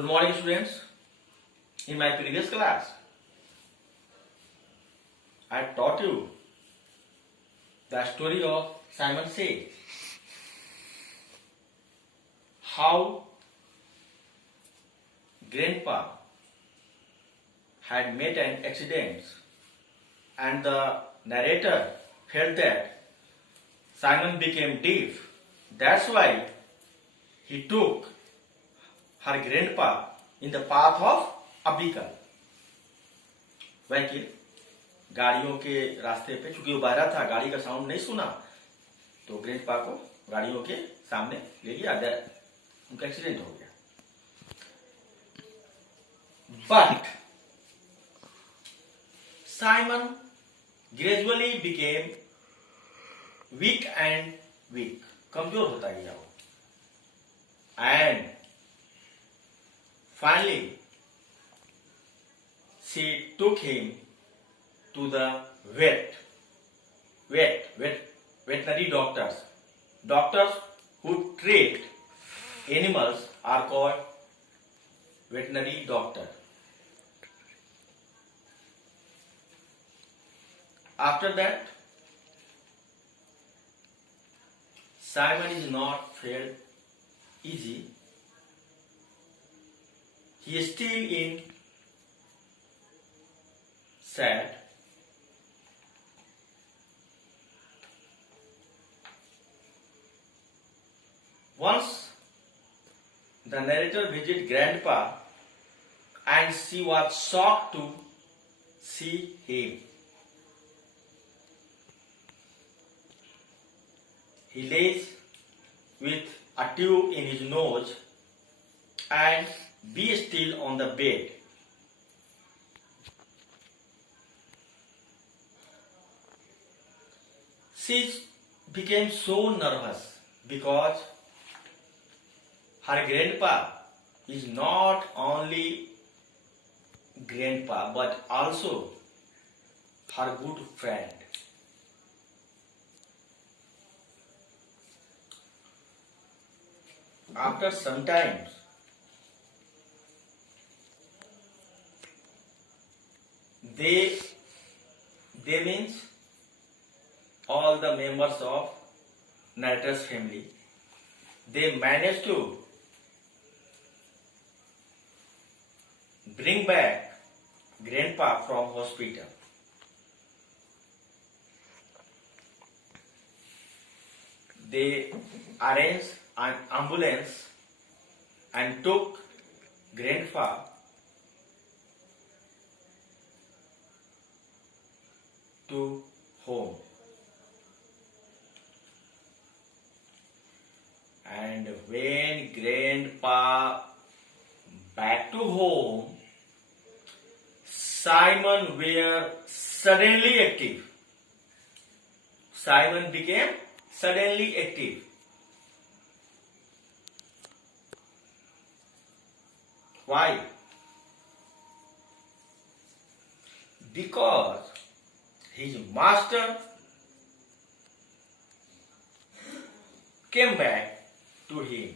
Good morning, students. In my previous class, I taught you the story of Simon Says, how Grandpa had met an accident, and the narrator felt that Simon became deaf. That's why he took her grandpa in the path of a vehicle. वह गाड़ियों के रास्ते पे, चूंकि वो बहरा था, गाड़ी का साउंड नहीं सुना, तो ग्रैंडपा को गाड़ियों के सामने ले लिया, उनका एक्सीडेंट हो गया. But Simon gradually became weak and weak, कमजोर होता गया वो, and finally she took him to the veterinary doctors. Doctors who treat animals are called veterinary doctor. After that, Simon is not felt easy. He is still in sad. Once the narrator visited Grandpa and she was shocked to see him. He lays with a tube in his nose and be still on the bed. She became so nervous because her grandpa is not only grandpa but also her good friend. After some time, they means all the members of narrator's family, they managed to bring back Grandpa from hospital. They arranged an ambulance and took Grandpa to home. And when Grandpa back to home, Simon were suddenly active. Simon became suddenly active. Why? Because his master came back to him.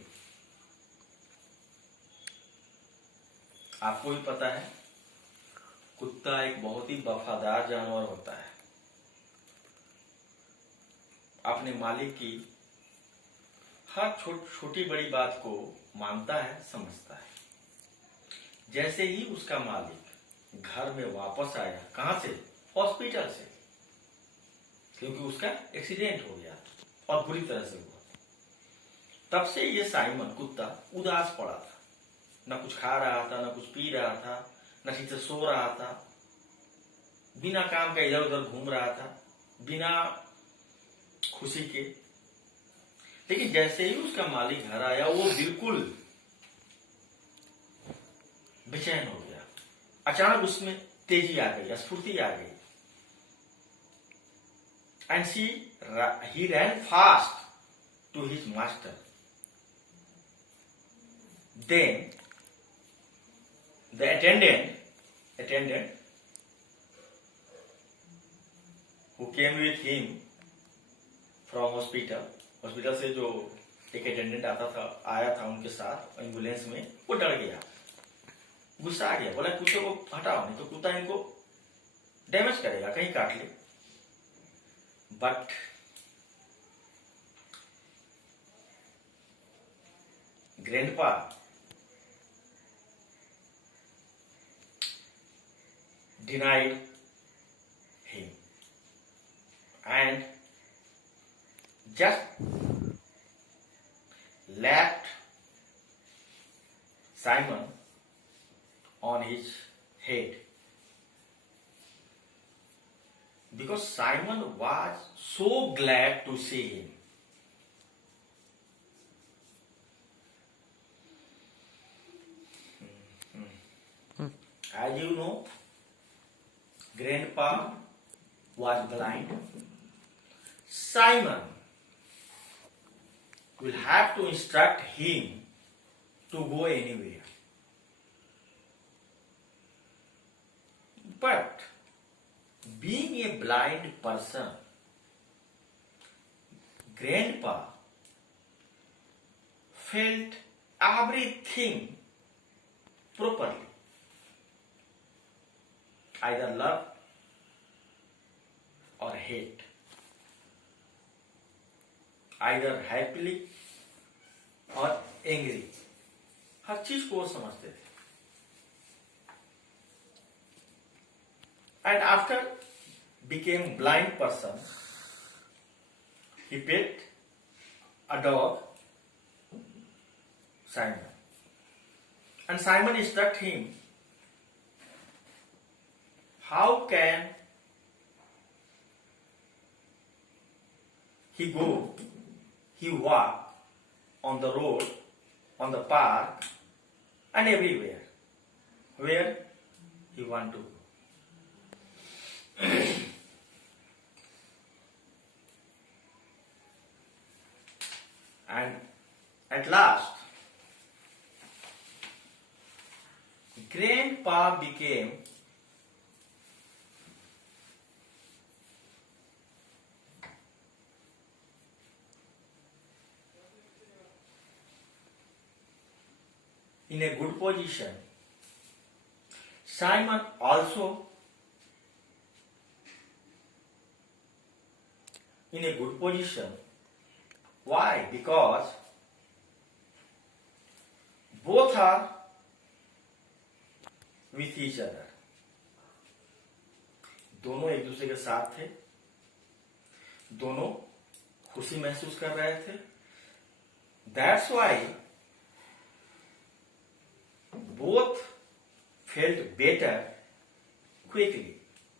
आपको भी पता है, कुत्ता एक बहुत ही वफादार जानवर होता है. अपने मालिक की हर छोटी बड़ी बात को मानता है, समझता है. जैसे ही उसका मालिक घर में वापस आया, कहां से? हॉस्पिटल से, क्योंकि उसका एक्सीडेंट हो गया और बुरी तरह से हुआ. तब से ये साइमन कुत्ता उदास पड़ा था. न कुछ खा रहा था, न कुछ पी रहा था, न ठीक से सो रहा था, बिना काम का इधर उधर घूम रहा था, बिना खुशी के. लेकिन जैसे ही उसका मालिक घर आया, वो बिल्कुल बेचैन हो गया. अचानक उसमें तेजी आ गई, स्फूर्ति आ गई. And he ran fast to his master. Then the attendant who came with him from hospital से जो एक अटेंडेंट आया था उनके साथ एम्बुलेंस में, वो डर गया. गुस्सा आ गया, बोला कुत्ते को हटाओ नहीं तो कुत्ता इनको डैमेज करेगा, कहीं काट ले। But grandpa denied him and just left Simon on his head because Simon was so glad to see him. As you know, Grandpa was blind. Simon will have to instruct him to go anywhere. But being a blind person, Grandpa felt everything properly. Either love or hate, either happily or angry, हर चीज को वो समझते थे. And after became blind person, he pet a dog, Simon, and Simon instruct him how can he go, he walk on the road, on the park, and everywhere where he want to go. And at last, Grandpa became in a good position. Simon also in a good position. Why? Because both are with each other. दोनों एक दूसरे के साथ थे, दोनों खुशी महसूस कर रहे थे. That's why both felt better quickly.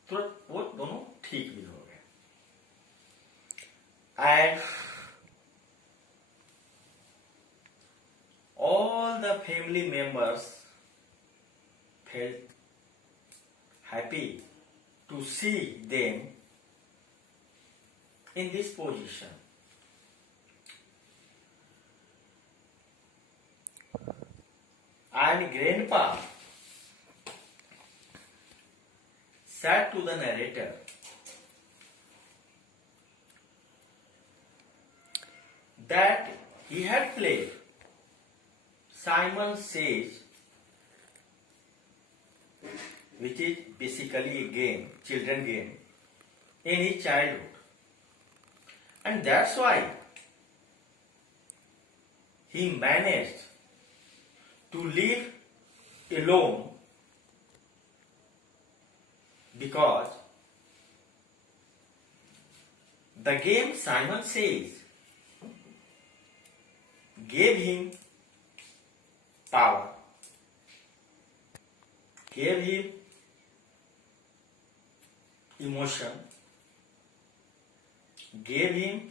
तुरंत वो दोनों ठीक भी हो गए. And all the family members felt happy to see them in this position. And Grandpa said to the narrator that he had played Simon Says, which is basically a game, children game, in his childhood. And that's why he managed to live alone, because the game Simon Says gave him power, gave him emotion, gave him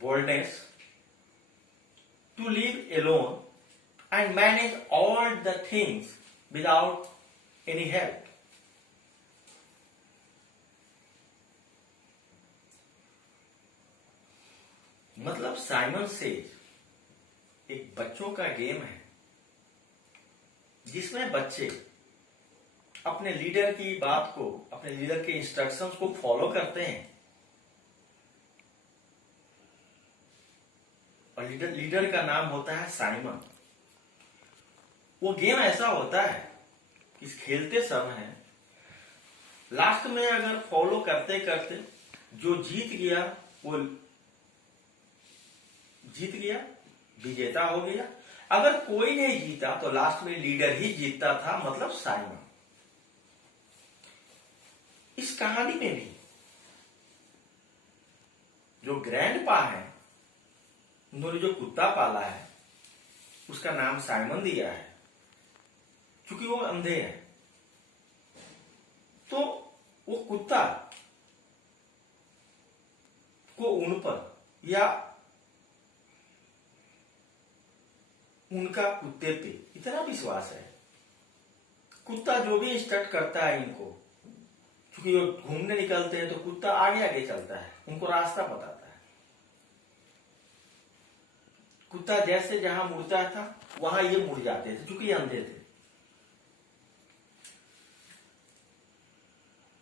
boldness to live alone and manage all the things without any help. मतलब Simon says एक बच्चों का game है जिसमें बच्चे अपने leader की बात को, अपने लीडर के इंस्ट्रक्शंस को फॉलो करते हैं, और लीडर का नाम होता है साइमन. वो गेम ऐसा होता है कि खेलते समय लास्ट में अगर फॉलो करते करते जो जीत गया वो जीत गया, विजेता हो गया। अगर कोई नहीं जीता तो लास्ट में लीडर ही जीतता था, मतलब साइमन। इस कहानी में भी जो ग्रैंडपा है, उन्होंने जो कुत्ता पाला है उसका नाम साइमन दिया है, क्योंकि वो अंधे हैं। तो वो कुत्ता को उन पर या उनका कुत्ते पे इतना विश्वास है, कुत्ता जो भी इंस्ट्रक्ट करता है इनको, क्योंकि वो घूमने निकलते हैं तो कुत्ता आगे आगे चलता है, उनको रास्ता बताता है। कुत्ता जैसे जहां मुड़ता था वहां ये मुड़ जाते थे, क्योंकि ये अंधे थे।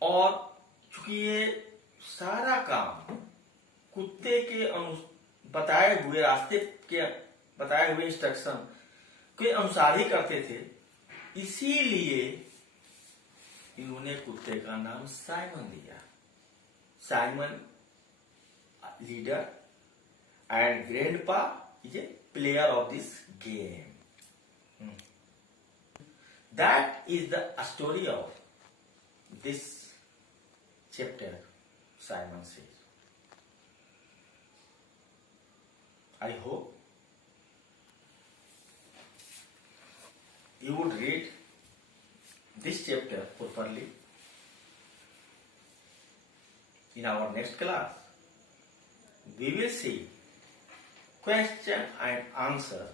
और चूंकि ये सारा काम कुत्ते के बताए हुए रास्ते के बताए हुए इंस्ट्रक्शन के अनुसार ही करते थे, इसीलिए इन्होंने कुत्ते का नाम साइमन दिया। Simon leader and grandpa is a player of this game. That is the story of this chapter, Simon says. I hope you would read this chapter properly. In our next class, we will see question and answer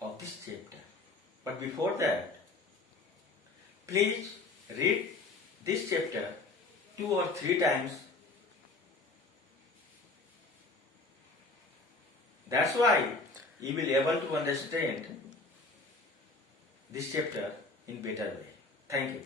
of this chapter. But before that, please read this chapter 2 or 3 times. That's why you will be able to understand this chapter in better way. Thank you.